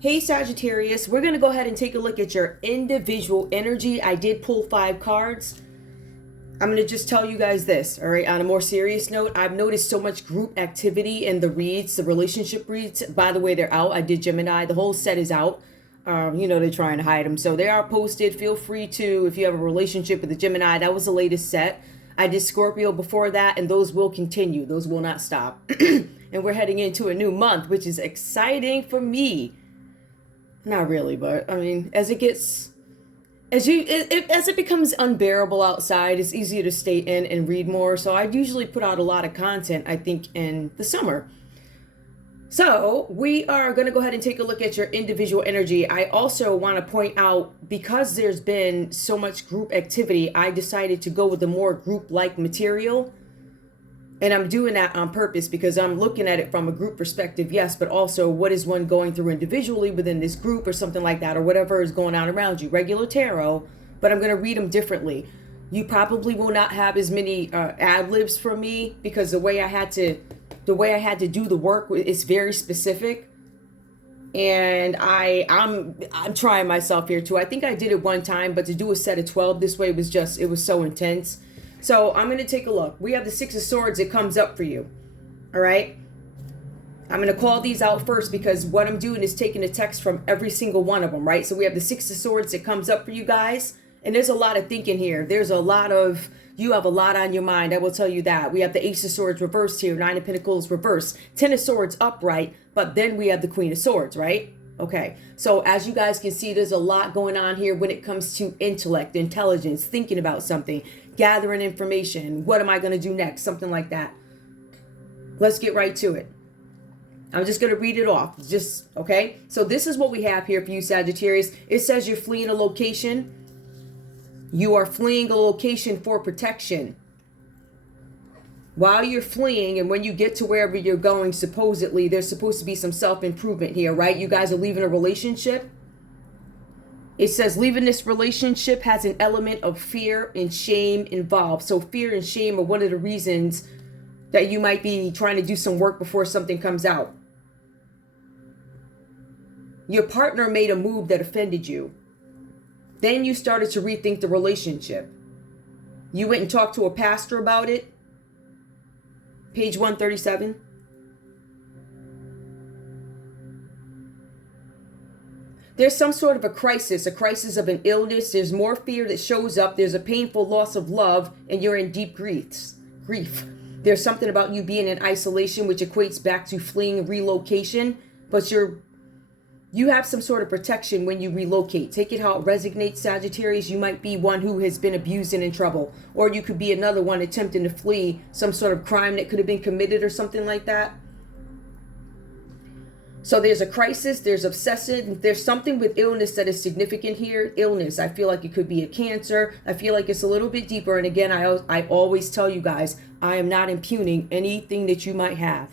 Hey Sagittarius, we're going to go ahead and take a look at your individual energy. I did pull 5 cards. I'm going to just tell you guys this, all right? On a more serious note, I've noticed so much group activity in the reads, the relationship reads. By the way, they're out. I did Gemini. The whole set is out. They're trying to hide them. So they are posted. Feel free to, if you have a relationship with the Gemini, that was the latest set. I did Scorpio before that, and those will continue. Those will not stop. And we're heading into a new month, which is exciting for me. Not really, but I mean, as it gets, as it becomes unbearable outside, it's easier to stay in and read more. So I usually put out a lot of content, I think, in the summer. So we are going to go ahead and take a look at your individual energy. I also want to point out, because there's been so much group activity, I decided to go with the more group-like material. And I'm doing that on purpose because I'm looking at it from a group perspective, yes, but also what is one going through individually within this group or something like that, or whatever is going on around you. Regular tarot, but I'm going to read them differently. You probably will not have as many ad libs from me because the way I had to do the work is very specific. And I'm trying myself here too. I think I did it one time, but to do a set of 12 this way it was so intense. So I'm going to take a look. We have the 6 of Swords that comes up for you. All right. I'm going to call these out first because what I'm doing is taking a text from every single one of them, right? So we have the 6 of Swords that comes up for you guys. And there's a lot of thinking here. You have a lot on your mind. I will tell you that. We have the Ace of Swords reversed here. 9 of Pentacles reversed. 10 of Swords upright. But then we have the Queen of Swords, right? Okay, so as you guys can see, there's a lot going on here when it comes to intellect, intelligence, thinking about something, gathering information. What am I going to do next? Something like that. Let's get right to it. I'm just going to read it off. Okay. So this is what we have here for you, Sagittarius. It says you're fleeing a location. You are fleeing a location for protection. While you're fleeing and when you get to wherever you're going, supposedly, there's supposed to be some self-improvement here, right? You guys are leaving a relationship. It says leaving this relationship has an element of fear and shame involved. So fear and shame are one of the reasons that you might be trying to do some work before something comes out. Your partner made a move that offended you. Then you started to rethink the relationship. You went and talked to a pastor about it. Page 137. There's some sort of a crisis of an illness. There's more fear that shows up. There's a painful loss of love, and you're in deep grief. There's something about you being in isolation, which equates back to fleeing relocation, but you have some sort of protection when you relocate. Take it how it resonates, Sagittarius. You might be one who has been abused and in trouble. Or you could be another one attempting to flee some sort of crime that could have been committed or something like that. So there's a crisis, there's obsessive, there's something with illness that is significant here. Illness, I feel like it could be a cancer. I feel like it's a little bit deeper. And again, I always tell you guys, I am not impugning anything that you might have.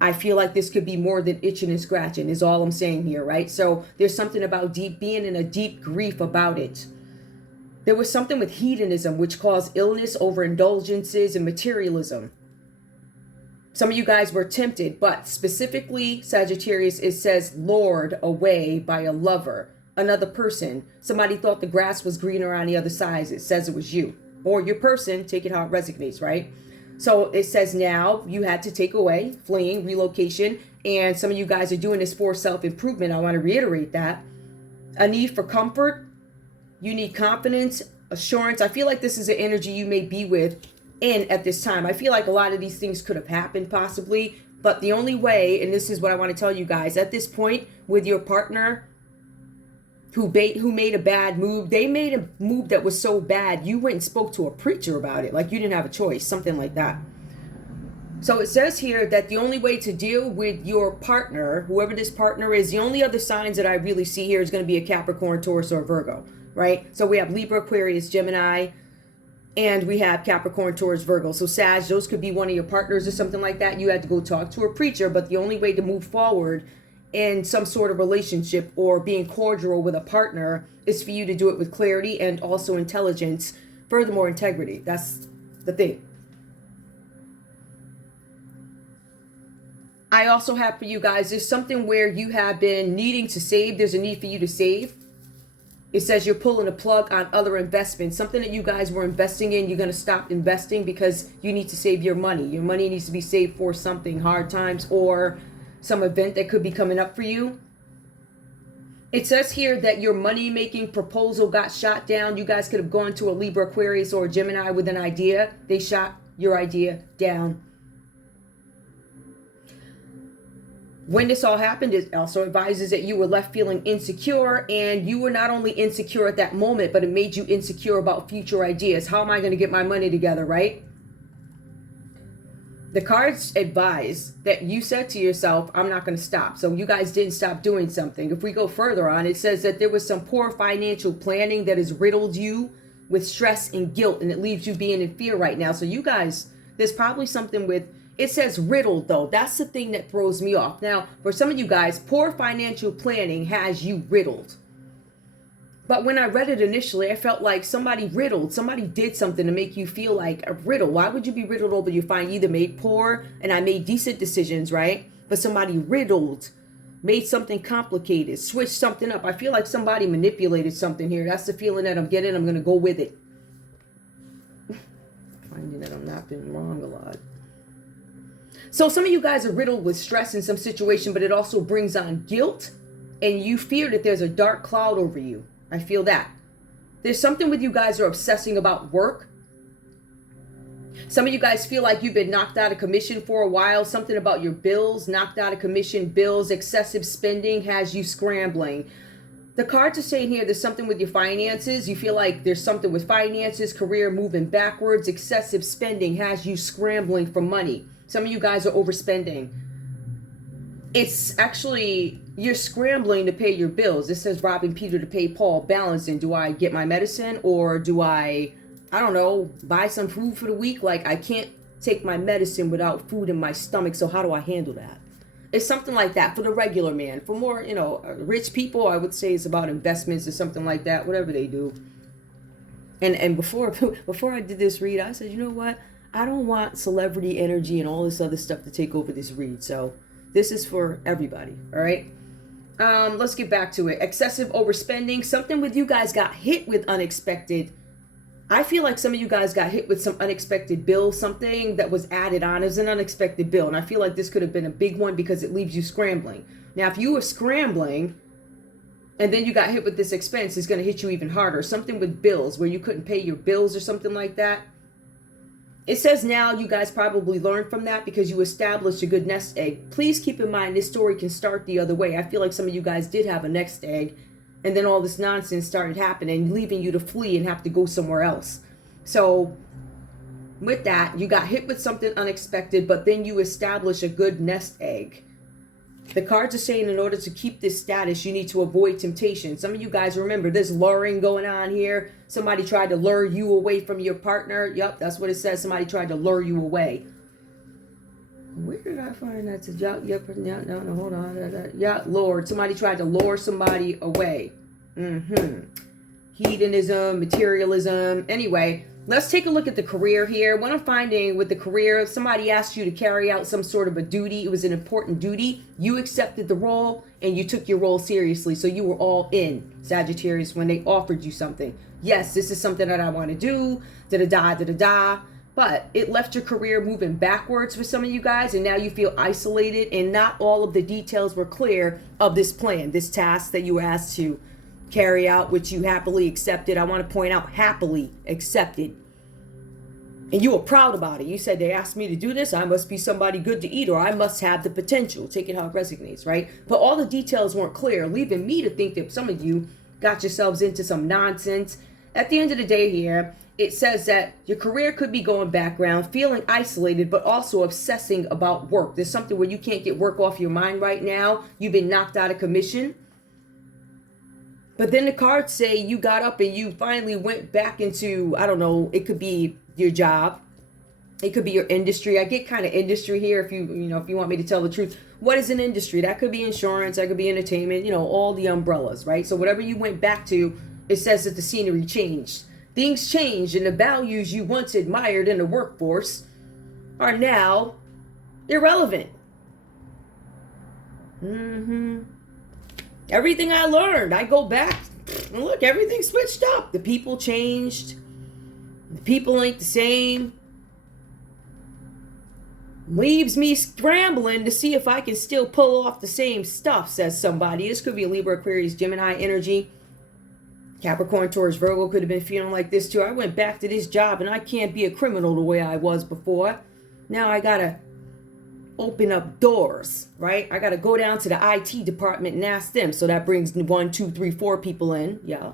I feel like this could be more than itching and scratching is all I'm saying here, right? So there's something about being in a deep grief about it. There was something with hedonism, which caused illness, overindulgences, and materialism. Some of you guys were tempted, but specifically, Sagittarius, it says lured away by a lover, another person. Somebody thought the grass was greener on the other side. It says it was you or your person. Take it how it resonates, right? So it says now you had to take away, fleeing, relocation, and some of you guys are doing this for self-improvement. I want to reiterate that. A need for comfort. You need confidence, assurance. I feel like this is an energy you may be in at this time. I feel like a lot of these things could have happened possibly, but the only way, and this is what I want to tell you guys, at this point with your partner who made a bad move, they made a move that was so bad, you went and spoke to a preacher about it, like you didn't have a choice, something like that. So it says here that the only way to deal with your partner, whoever this partner is, the only other signs that I really see here is going to be a Capricorn, Taurus, or Virgo, right? So we have Libra, Aquarius, Gemini, and we have Capricorn, Taurus, Virgo. So Sag, those could be one of your partners or something like that. You had to go talk to a preacher, but the only way to move forward in some sort of relationship or being cordial with a partner is for you to do it with clarity and also intelligence. Furthermore, integrity. That's the thing. I also have for you guys, there's something where you have been needing to save. There's a need for you to save. It says you're pulling a plug on other investments. Something that you guys were investing in, you're going to stop investing because you need to save your money. Your money needs to be saved for something, hard times, or some event that could be coming up for you. It says here that your money-making proposal got shot down. You guys could have gone to a Libra, Aquarius, or a Gemini with an idea. They shot your idea down. When this all happened, it also advises that you were left feeling insecure, and you were not only insecure at that moment, but it made you insecure about future ideas. How am I going to get my money together, right? The cards advise that you said to yourself, I'm not going to stop. So you guys didn't stop doing something. If we go further on, it says that there was some poor financial planning that has riddled you with stress and guilt, and it leaves you being in fear right now. So you guys, there's probably something with, it says riddled though. That's the thing that throws me off. Now, for some of you guys, poor financial planning has you riddled. But when I read it initially, I felt like somebody did something to make you feel like a riddle. Why would you be riddled over your fine? You either made poor, and I made decent decisions, right? But somebody riddled, made something complicated, switched something up. I feel like somebody manipulated something here. That's the feeling that I'm getting. I'm going to go with it. Finding that I'm not been wrong a lot. So some of you guys are riddled with stress in some situation, but it also brings on guilt, and you fear that there's a dark cloud over you. I feel that. There's something with you guys are obsessing about work. Some of you guys feel like you've been knocked out of commission for a while. Something about your bills, knocked out of commission, bills, excessive spending has you scrambling. The cards are saying here there's something with your finances. You feel like there's something with finances, career moving backwards, excessive spending has you scrambling for money. Some of you guys are overspending. It's actually, you're scrambling to pay your bills. It says robbing Peter to pay Paul, balancing. Do I get my medicine, or do I don't know, buy some food for the week? Like, I can't take my medicine without food in my stomach, so how do I handle that? It's something like that for the regular man. For more, rich people, I would say it's about investments or something like that, whatever they do. And before I did this read, I said, you know what? I don't want celebrity energy and all this other stuff to take over this read. So this is for everybody. All right. Let's get back to it. Excessive overspending. Something with you guys got hit with unexpected. I feel like some of you guys got hit with some unexpected bill. Something that was added on as an unexpected bill. And I feel like this could have been a big one because it leaves you scrambling. Now, if you were scrambling and then you got hit with this expense, it's going to hit you even harder. Something with bills where you couldn't pay your bills or something like that. It says now you guys probably learned from that because you established a good nest egg. Please keep in mind this story can start the other way. I feel like some of you guys did have a nest egg, and then all this nonsense started happening, leaving you to flee and have to go somewhere else. So with that, you got hit with something unexpected, but then you establish a good nest egg. The cards are saying in order to keep this status, you need to avoid temptation. Some of you guys remember there's luring going on here. Somebody tried to lure you away from your partner. Yep, that's what it says. Somebody tried to lure you away. Where did I find that? No, hold on. Yeah, Lord. Somebody tried to lure somebody away. Hedonism, materialism. Anyway, let's take a look at the career here. What I'm finding with the career, somebody asked you to carry out some sort of a duty. It was an important duty. You accepted the role and you took your role seriously. So you were all in, Sagittarius, when they offered you something. Yes, this is something that I want to do. Da-da-da. But it left your career moving backwards for some of you guys. And now you feel isolated and not all of the details were clear of this plan, this task that you were asked to carry out, which you happily accepted. I want to point out, happily accepted. And you were proud about it. You said, they asked me to do this. I must be somebody good to eat, or I must have the potential. Take it how it resonates, right? But all the details weren't clear, leaving me to think that some of you got yourselves into some nonsense. At the end of the day here, it says that your career could be going background, feeling isolated, but also obsessing about work. There's something where you can't get work off your mind right now. You've been knocked out of commission. But then the cards say you got up and you finally went back into, I don't know, it could be your job. It could be your industry. I get kind of industry here if you want me to tell the truth. What is an industry? That could be insurance, that could be entertainment, all the umbrellas, right? So whatever you went back to, it says that the scenery changed. Things changed and the values you once admired in the workforce are now irrelevant. Everything I learned, I go back and look, everything switched up. The people changed. The people ain't the same. Leaves me scrambling to see if I can still pull off the same stuff, says somebody. This could be a Libra, Aquarius, Gemini energy. Capricorn, Taurus, Virgo could have been feeling like this too. I went back to this job and I can't be a criminal the way I was before. Now I gotta open up doors, right? I gotta go down to the IT department and ask them. So that brings 1, 2, 3, 4 people in. Yeah.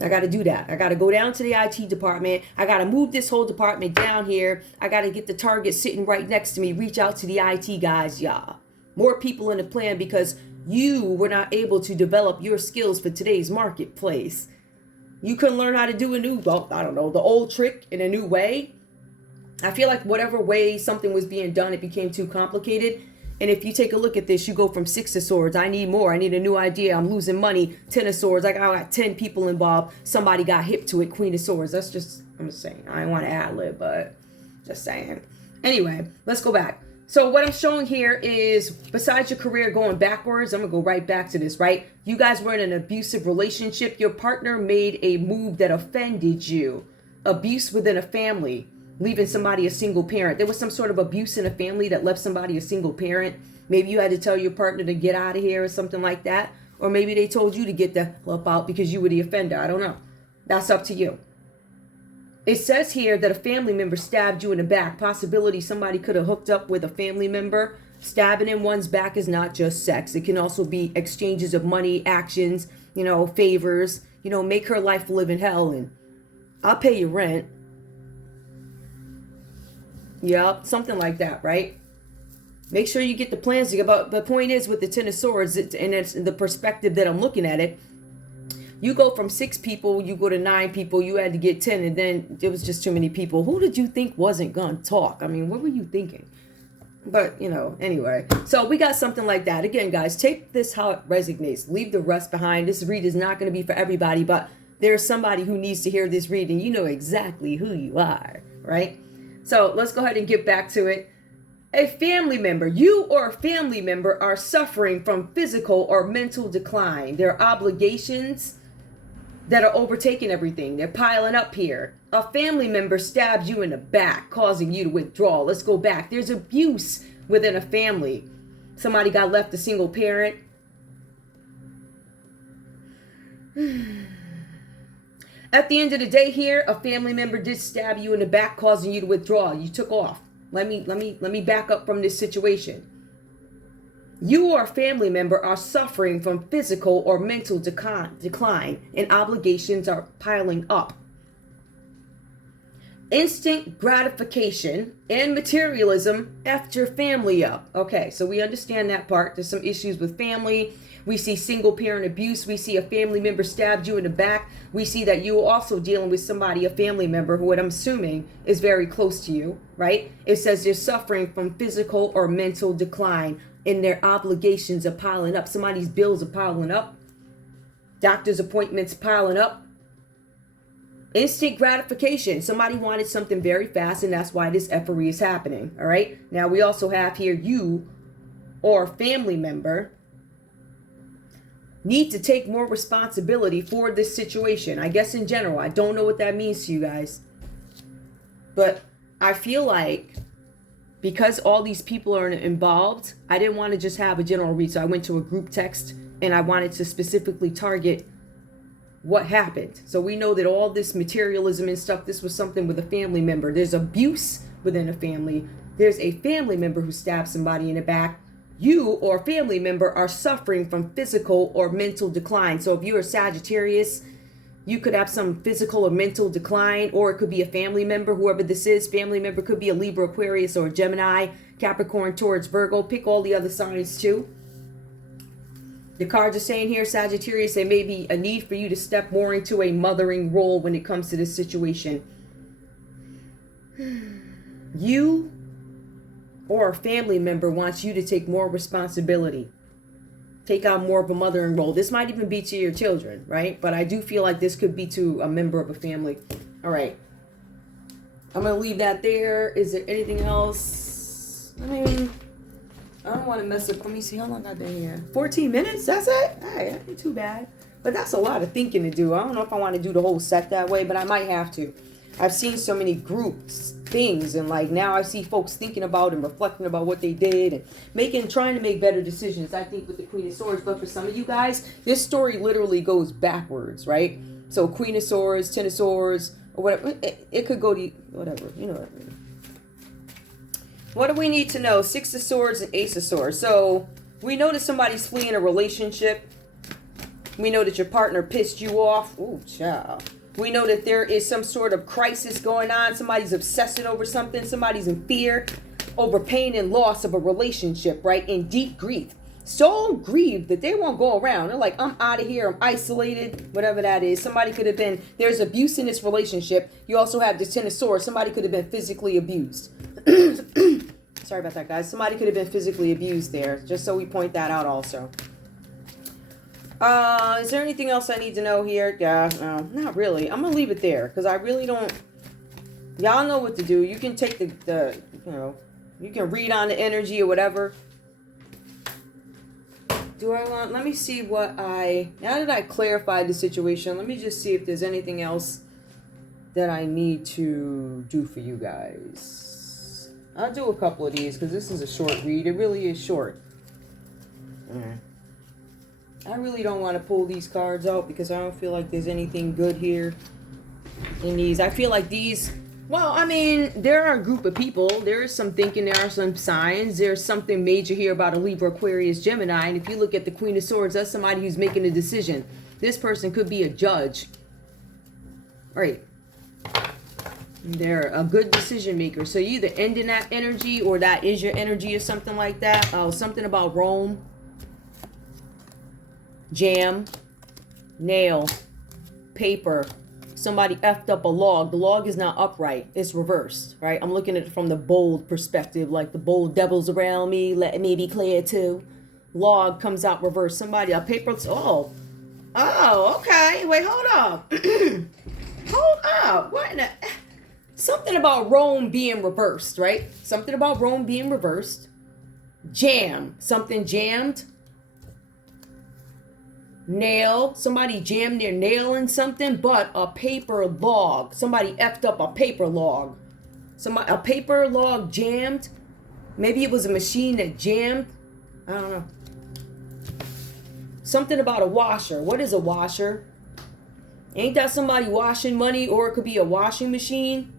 I got to do that. I got to go down to the IT department. I got to move this whole department down here. I got to get the target sitting right next to me. Reach out to the IT guys. Yeah. More people in the plan because you were not able to develop your skills for today's marketplace. You couldn't learn how to do the old trick in a new way. I feel like whatever way something was being done, it became too complicated. And if you take a look at this, you go from 6 of Swords. I need more. I need a new idea. I'm losing money. 10 of Swords. I got 10 people involved. Somebody got hip to it. Queen of Swords. I'm just saying. I don't want to ad-lib, but just saying. Anyway, let's go back. So what I'm showing here is, besides your career going backwards, I'm going to go right back to this, right? You guys were in an abusive relationship. Your partner made a move that offended you. Abuse within a family. Leaving somebody a single parent. There was some sort of abuse in a family that left somebody a single parent. Maybe you had to tell your partner to get out of here or something like that. Or maybe they told you to get the help out because you were the offender. I don't know. That's up to you. It says here that a family member stabbed you in the back. Possibility somebody could have hooked up with a family member. Stabbing in one's back is not just sex. It can also be exchanges of money, actions, favors. Make her life live in hell and I'll pay your rent. Yeah, something like that, right? Make sure you get the plans together. But the point is, with the 10 of Swords, and it's the perspective that I'm looking at it, you go from 6 people, you go to 9 people, you had to get 10, and then it was just too many people. Who did you think wasn't going to talk? I mean, what were you thinking? But, anyway. So we got something like that. Again, guys, take this how it resonates. Leave the rest behind. This read is not going to be for everybody, but there's somebody who needs to hear this read, and you know exactly who you are, right? So let's go ahead and get back to it. A family member, you or a family member are suffering from physical or mental decline. There are obligations that are overtaking everything. They're piling up here. A family member stabs you in the back, causing you to withdraw. Let's go back. There's abuse within a family. Somebody got left a single parent. At the end of the day here, a family member did stab you in the back, causing you to withdraw. You took off. Let me back up from this situation. You or a family member are suffering from physical or mental decline, and obligations are piling up. Instant gratification and materialism effed your family up. Okay, so we understand that part. There's some issues with family. We see single parent abuse. We see a family member stabbed you in the back. We see that you're also dealing with somebody, a family member, who, what I'm assuming, is very close to you, right? It says they're suffering from physical or mental decline and their obligations are piling up. Somebody's bills are piling up. Doctor's appointments piling up. Instant gratification. Somebody wanted something very fast, and that's why this effery is happening, all right? Now, we also have here you or a family member need to take more responsibility for this situation. I guess in general, I don't know what that means to you guys. But I feel like because all these people are involved, I didn't want to just have a general read. So I went to a group text and I wanted to specifically target what happened. So we know that all this materialism and stuff, this was something with a family member. There's abuse within a family. There's a family member who stabbed somebody in the back. You or a family member are suffering from physical or mental decline. So if you're a Sagittarius, you could have some physical or mental decline, or it could be a family member, whoever this is. Family member could be a Libra, Aquarius, or a Gemini, Capricorn, Taurus, Virgo. Pick all the other signs too. The cards are saying here, Sagittarius, there may be a need for you to step more into a mothering role when it comes to this situation. You or a family member wants you to take more responsibility. Take on more of a mothering role. This might even be to your children, right? But I do feel like this could be to a member of a family. All right. I'm going to leave that there. Is there anything else? I mean, I don't want to mess up. Let me see how long I've been here. 14 minutes? That's it? All right, that ain't too bad. But that's a lot of thinking to do. I don't know if I want to do the whole set that way, but I might have to. I've seen so many groups, things, and like now I see folks thinking about and reflecting about what they did and trying to make better decisions, I think, with the Queen of Swords. But for some of you guys, this story literally goes backwards, right? So Queen of Swords, Ten of Swords, or whatever. It could go to whatever, you know what I mean. What do we need to know? Six of Swords and Ace of Swords. So we know that somebody's fleeing a relationship. We know that your partner pissed you off. Ooh, child. We know that there is some sort of crisis going on. Somebody's obsessing over something. Somebody's in fear over pain and loss of a relationship, right? In deep grief. So grieved that they won't go around. They're like, I'm out of here. I'm isolated. Whatever that is. Somebody could have been, there's abuse in this relationship. You also have the Ten of Swords. Somebody could have been physically abused. Sorry about that, guys. Somebody could have been physically abused there. Just so we point that out also. Is there anything else I need to know here? Yeah, no, not really. I'm going to leave it there because I really don't. Y'all know what to do. You can take the, you know, you can read on the energy or whatever. Do I want, let me see what now that I clarified the situation, let me just see if there's anything else that I need to do for you guys. I'll do a couple of these because this is a short read. It really is short. I really don't want to pull these cards out because I don't feel like there's anything good here in these. I feel like these, well, I mean, there are a group of people. There is some thinking. There are some signs. There's something major here about a Libra, Aquarius, Gemini. And if you look at the Queen of Swords, that's somebody who's making a decision. This person could be a judge. All right. They're a good decision maker. So you either end in that energy or that is your energy or something like that. Oh, something about Rome. Jam, nail, paper. Somebody effed up a log. The log is not upright. It's reversed, right? I'm looking at it from the bold perspective, like the bold devils around me. Let me be clear too. Log comes out reversed. Somebody, a paper. Oh, okay. Wait, hold up. Hold up. What in the... Something about Rome being reversed, right? Something about Rome being reversed. Jam. Something jammed. Nail. Somebody jammed their nail in something, but a paper log. Somebody effed up a paper log. A paper log jammed. Maybe it was a machine that jammed. I don't know. Something about a washer. What is a washer? Ain't that somebody washing money, or it could be a washing machine?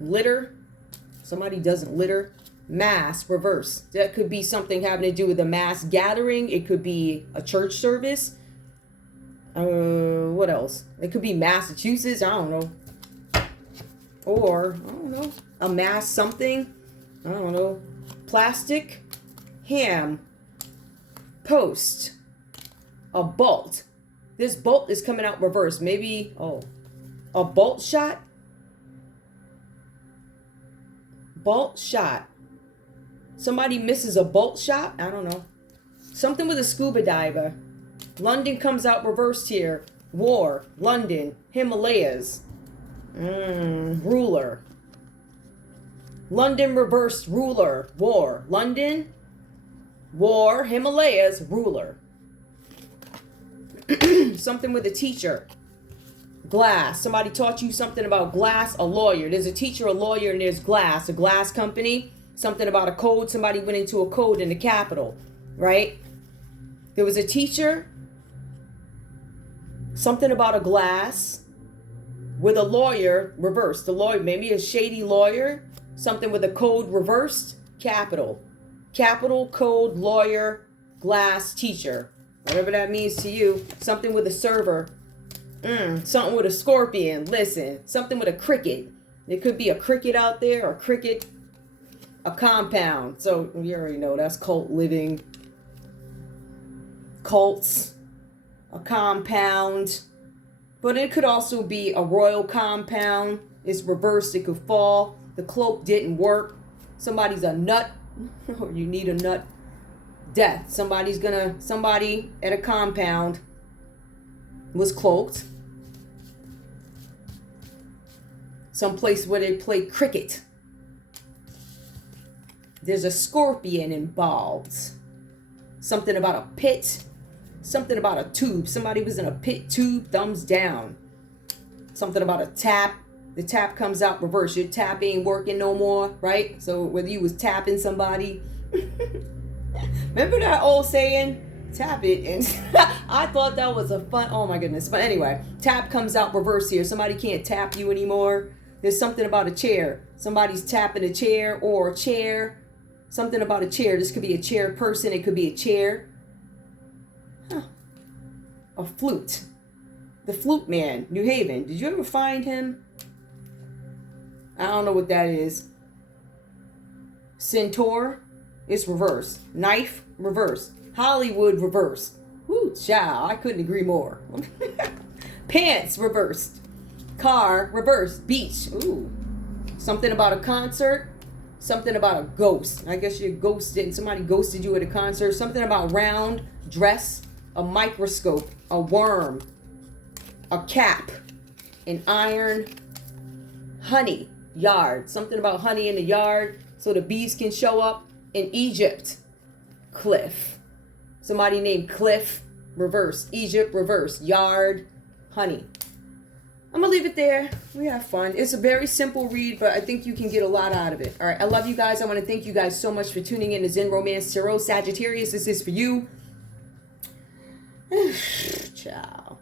Litter. Somebody doesn't litter. Mass, reverse. That could be something having to do with a mass gathering. It could be a church service. What else? It could be Massachusetts. I don't know. Or, I don't know. A mass something. I don't know. Plastic. Ham. Post. A bolt. This bolt is coming out reverse. Maybe, a bolt shot. Bolt shot. Somebody misses a bolt shot. I don't know. Something with a scuba diver. London comes out reversed here. War. London. Himalayas. Ruler. London reversed ruler. War. London. War. Himalayas. Ruler. Something with a teacher. Glass. Somebody taught you something about glass. A lawyer. There's a teacher, a lawyer, and there's glass. A glass company. Something about a code. Somebody went into a code in the Capitol, right? There was a teacher. Something about a glass with a lawyer reversed. The lawyer, maybe a shady lawyer. Something with a code reversed. Capitol. Capitol, code, lawyer, glass, teacher. Whatever that means to you. Something with a server. Something with a scorpion. Listen. Something with a cricket. There could be a cricket out there, or cricket. A compound. So you already know that's cult living. Cults. A compound. But it could also be a royal compound. It's reversed. It could fall. The cloak didn't work. Somebody's a nut. Or you need a nut. Death. Somebody at a compound was cloaked. Someplace where they play cricket. There's a scorpion involved. Something about a pit. Something about a tube. Somebody was in a pit tube, thumbs down. Something about a tap. The tap comes out reverse. Your tap ain't working no more, right? So whether you was tapping somebody. Remember that old saying? Tap it. And I thought that was a fun, oh my goodness. But anyway, tap comes out reverse here. Somebody can't tap you anymore. There's something about a chair. Somebody's tapping a chair or a chair. Something about a chair. This could be a chair person. It could be a chair. Huh. A flute. The Flute Man, New Haven. Did you ever find him? I don't know what that is. Centaur, it's reverse. Knife, reverse. Hollywood, reversed. Woo, child, I couldn't agree more. Pants, reversed. Car, reversed. Beach, ooh. Something about a concert. Something about a ghost. I guess you're ghosted. Somebody ghosted you at a concert. Something about round, dress, a microscope, a worm, a cap, an iron, honey, yard. Something about honey in the yard so the bees can show up. In Egypt, cliff. Somebody named Cliff, reverse. Egypt, reverse. Yard, honey. I'm going to leave it there. We have fun. It's a very simple read, but I think you can get a lot out of it. All right. I love you guys. I want to thank you guys so much for tuning in to Zen Romance Tarot. Sagittarius, this is for you. Ciao.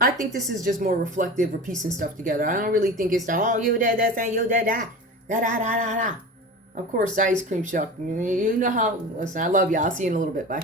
I think this is just more reflective. We're piecing stuff together. I don't really think it's the, oh, you did this and you did that. Da, da, da, da, da. Of course, ice cream truck. You know how. Listen, I love you. I'll see you in a little bit. Bye.